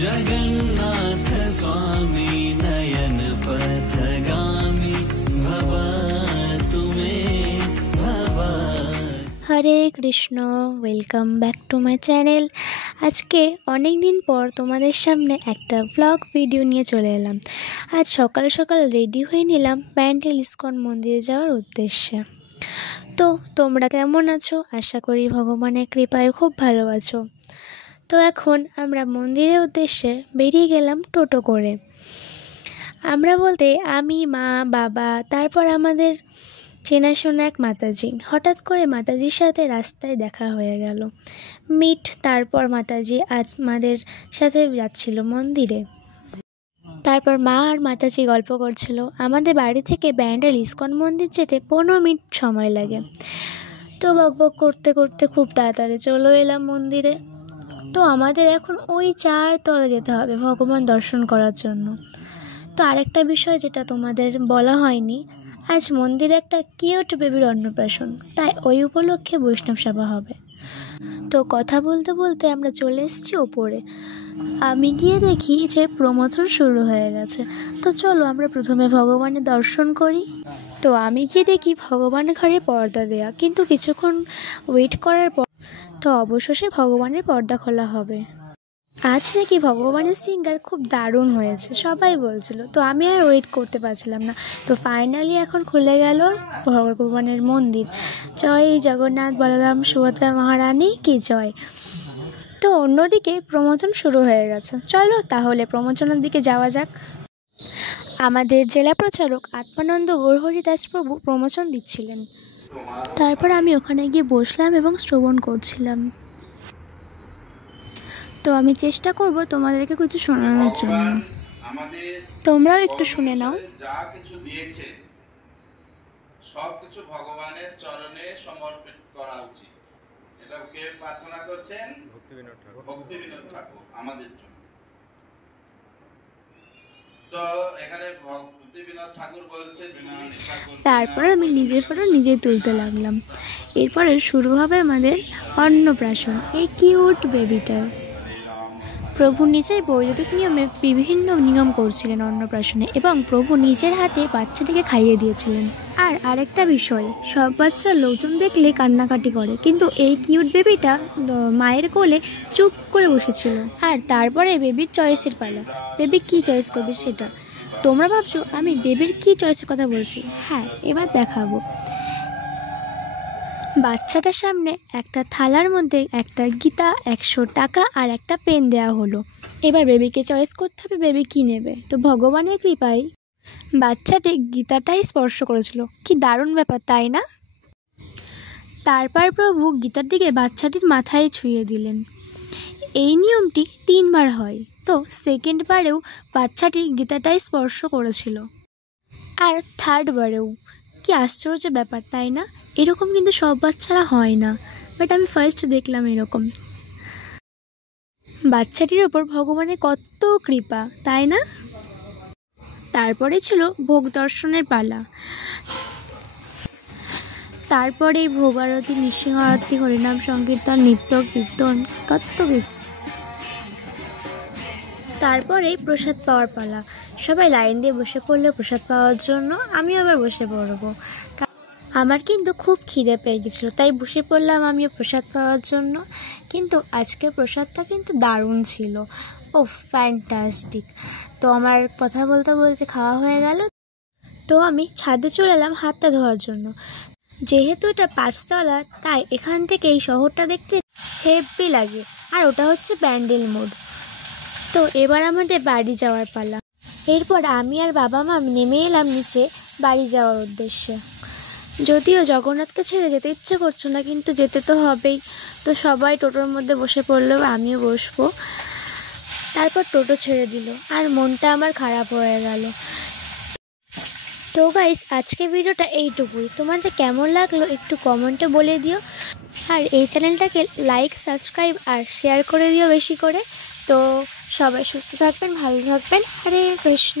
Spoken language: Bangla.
जगन्नाथ स्वामी नयन पथगामी भवा तुम्हें भवा। Hare Krishna, welcome back to my channel. आज के अनेक दिन पर तुम्हारे सामने एक ब्लॉग भिडियो निये चले एलाम। आज सकाल सकाल रेडी हुए निलाम ব্যান্ডেল ইস্কন मंदिरे जाওয়ার उद्देश्य। तो তোমরা কেমন আছো? आशा करी भगवाনের কৃপায় खूब ভালো আছো। তো এখন আমরা মন্দিরের উদ্দেশ্যে বেরিয়ে গেলাম টোটো করে। আমরা বলতে আমি, মা, বাবা, তারপর আমাদের চেনাশোনা এক মাতাজি। হঠাৎ করে মাতাজির সাথে রাস্তায় দেখা হয়ে গেল মিট। তারপর মাতাজি আজ আমাদের সাথে যাচ্ছিল মন্দিরে। তারপর মা আর মাতাজি গল্প করছিল। আমাদের বাড়ি থেকে ব্যান্ডেল ইস্কন মন্দির যেতে 15 মিনিট সময় লাগে। তো বকবক করতে করতে খুব তাড়াতাড়ি চলে এলাম মন্দিরে। তো আমাদের এখন ওই 4 তলা যেতে হবে ভগবান দর্শন করার জন্য। তো আরেকটা বিষয় যেটা তোমাদের বলা হয়নি, আজ মন্দিরে একটা কিউট বেবির অন্নপ্রাশন, তাই ওই উপলক্ষে বৈষ্ণব সেবা হবে। তো কথা বলতে বলতে আমরা চলে এসেছি ওপরে। আমি গিয়ে দেখি যে প্রমোশন শুরু হয়ে গেছে। তো চলো আমরা প্রথমে ভগবানের দর্শন করি। তো আমি গিয়ে দেখি ভগবানের ঘরে পর্দা দেয়া, কিন্তু কিছুক্ষণ ওয়েট করার পর তো অবশেষে ভগবানের পর্দা খোলা হবে। আজ নাকি ভগবানের সিঙ্গার খুব দারুণ হয়েছে সবাই বলছিল। তো আমি আর ওয়েট করতে পারছিলাম না। তো ফাইনালি এখন খুলে গেল ভগবানের মন্দির। জয় জগন্নাথ বলরাম সুভদ্রা মহারানী কি জয়। তো অন্যদিকে প্রমোশন শুরু হয়ে গেছে। চলো তাহলে প্রমোশনের দিকে যাওয়া যাক। আমাদের জেলা প্রচারক আত্মানন্দ গৌরহরিদাস প্রভু প্রমোশন দিচ্ছিলেন। তারপর আমি ওখানে গিয়ে বসলাম এবং শ্রবণ করছিলাম। তো আমি চেষ্টা করব তোমাদেরকে কিছু শোনানোর জন্য, তোমরাও একটু শুনে নাও। যা কিছু দিয়েছে সবকিছু ভগবানের চরণে সমর্পিত করা উচিত। এটা কে প্রার্থনা করছেন? ভক্তিবিনোদ ঠাকুর আমাদের জন্য। তো এখানে ভক্তিবিনোদ ঠাকুর বলছে। তারপর আমি নিজের ফটো নিজে তুলতে লাগলাম। এরপরে শুরু হবে আমাদের অন্নপ্রাশন। এই কিউট বেবিটার প্রভু নিজেই বৈদিক নিয়মে বিভিন্ন নিয়ম করছিলেন অন্নপ্রাশনে, এবং প্রভু নিজের হাতে বাচ্চাটিকে খাইয়ে দিয়েছিলেন। আর আরেকটা বিষয়, সব বাচ্চার লোকজন দেখলে কান্নাকাটি করে, কিন্তু এই কিউট বেবিটা মায়ের কোলে চুপ করে বসেছিল। আর তারপরে বেবির চয়েসের পালা। বেবি কি চয়েস করবে সেটা। তোমরা ভাবছো আমি বেবির কি চয়েসের কথা বলছি? হ্যাঁ, এবার দেখাবো। বাচ্চাটার সামনে একটা থালার মধ্যে একটা গীতা, 100 টাকা আর একটা পেন দেওয়া হলো। এবার বেবিকে চয়েস করতে হবে বেবি কী নেবে। তো ভগবানের কৃপায় বাচ্চাটি গীতাটাই স্পর্শ করেছিল। কি দারুণ ব্যাপার, তাই না? তারপর প্রভু গীতার দিকে বাচ্চাটির মাথায় ছুঁয়ে দিলেন। এই নিয়মটি 3 বার হয়। তো সেকেন্ড বারেও বাচ্চাটি গীতাটাই স্পর্শ করেছিল, আর থার্ড বারেও। কি আশ্চর্য ব্যাপার, তাই না? এরকম কিন্তু সব বাচ্চারা হয় না, বাট আমি ফার্স্ট দেখলাম এরকম। বাচ্চাটির ওপর ভগবানের কত কৃপা, তাই না? তারপরে ছিল ভোগ দর্শনের পালা। তারপরে ভোগ আরতি, নৃসিংহ আরতি, হরিনাম সংকীর্তন, নৃত্য কীর্তন, কত কিছু। তারপরে প্রসাদ পাওয়ার পালা। সবাই লাইন দিয়ে বসে পড়লো প্রসাদ পাওয়ার জন্য। আমিও আবার বসে পড়বো। আমার কিন্তু খুব খিদে পেয়ে গেছিলো, তাই বসে পড়লাম আমিও প্রসাদ পাওয়ার জন্য। কিন্তু আজকের প্রসাদটা কিন্তু দারুণ ছিল। ও ফ্যান্টাস্টিক। তো আমার কথা বলতে বলতে খাওয়া হয়ে গেল। তো আমি ছাদে চলে এলাম হাতটা ধোয়ার জন্য। যেহেতু এটা 5 তলা, তাই এখান থেকে এই শহরটা দেখতে হেভি লাগে। আর ওটা হচ্ছে ব্যান্ডেল মোড়। তো এবার আমাদের বাড়ি যাওয়ার পালা। এরপর আমি আর বাবা মা নেমে এলাম নিচে বাড়ি যাওয়ার উদ্দেশ্যে। যদিও জগন্নাথকে ছেড়ে যেতে ইচ্ছে করছে না, কিন্তু যেতে তো হবেই। তো সবাই টোটোর মধ্যে বসে পড়লো, আমিও বসবো। তারপর টোটো ছেড়ে দিল, আর মনটা আমার খারাপ হয়ে গেল। তো গাইস, আজকে ভিডিওটা এইটুকুই। তোমাদের কেমন লাগলো একটু কমেন্টে বলে দিও। আর এই চ্যানেলটাকে লাইক, সাবস্ক্রাইব আর শেয়ার করে দিও বেশি করে। তো সবাই সুস্থ থাকবেন, ভালো থাকবেন। হরে কৃষ্ণ।